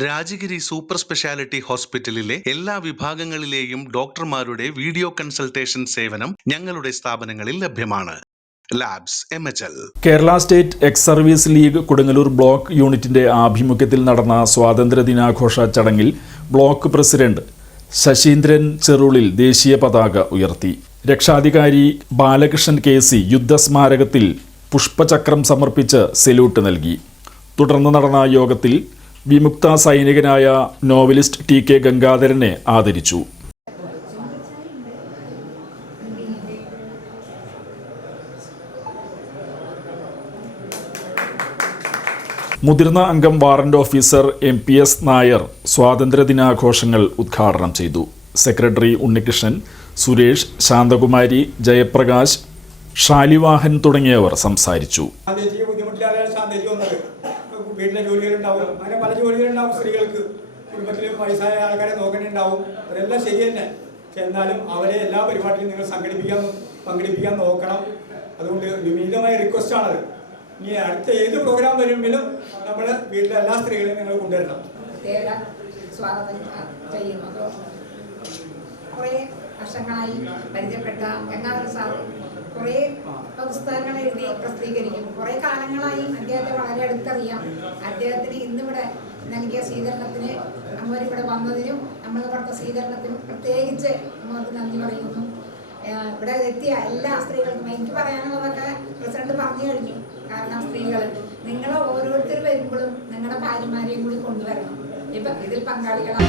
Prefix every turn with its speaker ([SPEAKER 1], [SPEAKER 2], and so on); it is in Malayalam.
[SPEAKER 1] രാജഗിരി സൂപ്പർ സ്പെഷ്യാലിറ്റി ഹോസ്പിറ്റലിലെ എല്ലാ വിഭാഗങ്ങളിലെയും ഡോക്ടർമാരുടെ വീഡിയോ കൺസൾട്ടേഷൻ സേവനം ഞങ്ങളുടെ സ്ഥാപനങ്ങളിൽ ലഭ്യമാണ്. Labs
[SPEAKER 2] Kerala state ex service league Kodungallur block യൂണിറ്റിന്റെ ആഭിമുഖ്യത്തിൽ നടന്ന സ്വാതന്ത്ര്യ ദിനാഘോഷ ചടങ്ങിൽ ബ്ലോക്ക് പ്രസിഡന്റ് ശശീന്ദ്രൻ ചെറുളിൽ ദേശീയ പതാക ഉയർത്തി. രക്ഷാധികാരി ബാലകൃഷ്ണൻ കെ സി യുദ്ധസ്മാരകത്തിൽ പുഷ്പചക്രം സമർപ്പിച്ച് സെല്യൂട്ട് നൽകി. തുടർന്ന് നടന്ന യോഗത്തിൽ വിമുക്ത സൈനികനായ നോവലിസ്റ്റ് ടി കെ ഗംഗാധരനെ ആദരിച്ചു. മുതിർന്ന അംഗം warrant officer M P S Nair സ്വാതന്ത്ര്യദിനാഘോഷങ്ങൾ ഉദ്ഘാടനം ചെയ്തു. സെക്രട്ടറി ഉണ്ണികൃഷ്ണൻ സുരേഷ് ശാന്തകുമാരി ജയപ്രകാശ് ഷാലിവാഹൻ തുടങ്ങിയവർ സംസാരിച്ചു.
[SPEAKER 3] വീട്ടിലെ ജോലികളുണ്ടാവും. അങ്ങനെ പല ജോലികളുണ്ടാവും സ്ത്രീകൾക്ക്. കുടുംബത്തിൽ വയസ്സായ ആൾക്കാരെ നോക്കേണ്ടിണ്ടാവും അതെല്ലാം ശരി തന്നെ. പക്ഷെ എന്നാലും അവരെ എല്ലാ പരിപാടിയിലും നിങ്ങൾ സംഘടിപ്പിക്കാൻ പങ്കെടുപ്പിക്കാൻ നോക്കണം. അതുകൊണ്ട് വിനീതമായ റിക്വസ്റ്റ് ആണത്. ഇനി അടുത്ത ഏത് പ്രോഗ്രാം വരുമ്പോഴും നമ്മൾ വീട്ടിലെ എല്ലാ സ്ത്രീകളെയും നിങ്ങൾ കൊണ്ടുവരണം.
[SPEAKER 4] സ്വാഗതം. അതോ കുറേ വർഷങ്ങളായി പരിചയപ്പെട്ട ഗംഗാധര സാർ കുറേ പുസ്തകങ്ങൾ എഴുതി പ്രസിദ്ധീകരിക്കും കുറേ കാലങ്ങളായി അദ്ദേഹത്തെ വളരെ അടുത്തറിയാം. അദ്ദേഹത്തിന് ഇന്നിവിടെ നൽകിയ സ്വീകരണത്തിന് നമ്മളിവിടെ വന്നതിനും നമ്മൾ കൊടുത്ത സ്വീകരണത്തിനും പ്രത്യേകിച്ച് നമ്മൾക്ക് നന്ദി പറയുന്നു. ഇവിടെ എത്തിയ എല്ലാ സ്ത്രീകൾക്കും എനിക്ക് പറയാനുള്ളതൊക്കെ പ്രസിഡന്റ് പറഞ്ഞു കഴിഞ്ഞു. കാരണം സ്ത്രീകൾ നിങ്ങൾ ഓരോരുത്തർ വരുമ്പോഴും നിങ്ങളുടെ ഭാര്യമാരെയും കൂടി കൊണ്ടുവരണം. ഇപ്പം ഇതിൽ പങ്കാളികളാണ്.